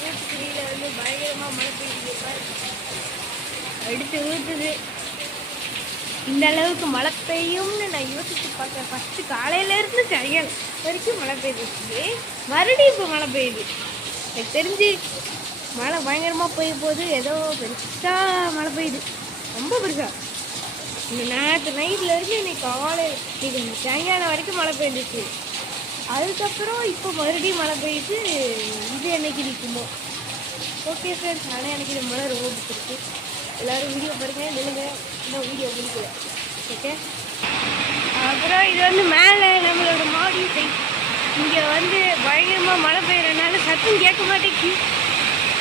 தூத்துக்குடியில் வந்து பயங்கரமாக மழை பெய்யுது. அடுத்து ஊற்றுது. இந்த அளவுக்கு மழை பெய்யும்னு நான் யோசிச்சு பார்த்தேன். ஃபஸ்ட்டு காலையிலேருந்து சரியான வரைக்கும் மழை பெய்யுது. மறுபடியும் இப்போ மழை பெய்யுது. எனக்கு தெரிஞ்சு மழை பயங்கரமாக பெய்ய போது. ஏதோ பெருசாக மழை பெய்யுது, ரொம்ப பெருசாக. இந்த நேற்று நைட்லேருந்து இன்னைக்கு காலையில் இன்னைக்கு சாயங்காலம் வரைக்கும் மழை பெய்ஞ்சிச்சு. அதுக்கப்புறம் இப்போ மறுபடியும் மழை பெய்யுது. இது என்னைக்கு நிற்குமோ? ஓகே ஃப்ரெண்ட்ஸ், ஆனால் எனக்கு இந்த மழை ரொம்ப பிடிச்சிருக்கு. எல்லோரும் வீடியோ பாருங்கள், நில்லுங்க. இன்னும் வீடியோ பிடிக்கல. ஓகே, அப்புறம் இது வந்து மேலே நம்மளோட மாடி சைட். இங்கே வந்து பயங்கரமாக மழை பெய்யறதுனால சத்தம் கேட்க மாட்டேங்குது.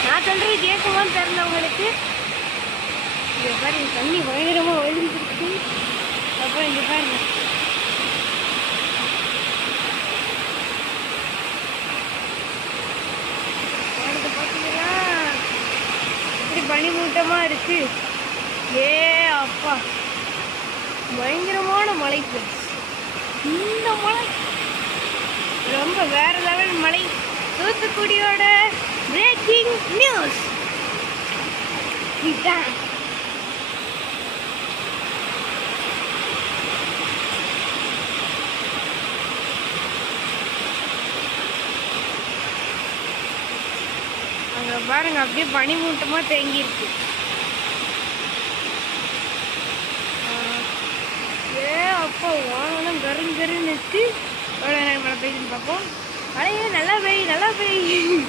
நான் சொல்கிறது கேட்குமான்னு தெரிஞ்சவங்களுக்கு. இங்கே பாருங்க, தண்ணி பயங்கரமாக ஒழிஞ்சிருக்கு. அப்புறம் இங்கே பாருங்க, பார்த்தீங்கன்னா இப்படி பனிமூட்டமாக இருக்கு. ஏ அப்பா, பயங்கரமான மழை ஃப்ரெண்ட்ஸ். இந்த மழை ரொம்ப வேற லெவல் மழை. தூத்துக்குடியோட பிரேக்கிங் நியூஸ் இதுதான். அங்கே பாருங்க, அப்படியே பனிமூட்டமாக தேங்கியிருக்கு. அப்போ வானம் கருங்கருன்னு இருக்கு. எவ்வளோ நேரம் மழை பெய்யுதுன்னு பார்ப்போம். மழையே நல்லா பெய்யும், நல்லா பெய்யும்.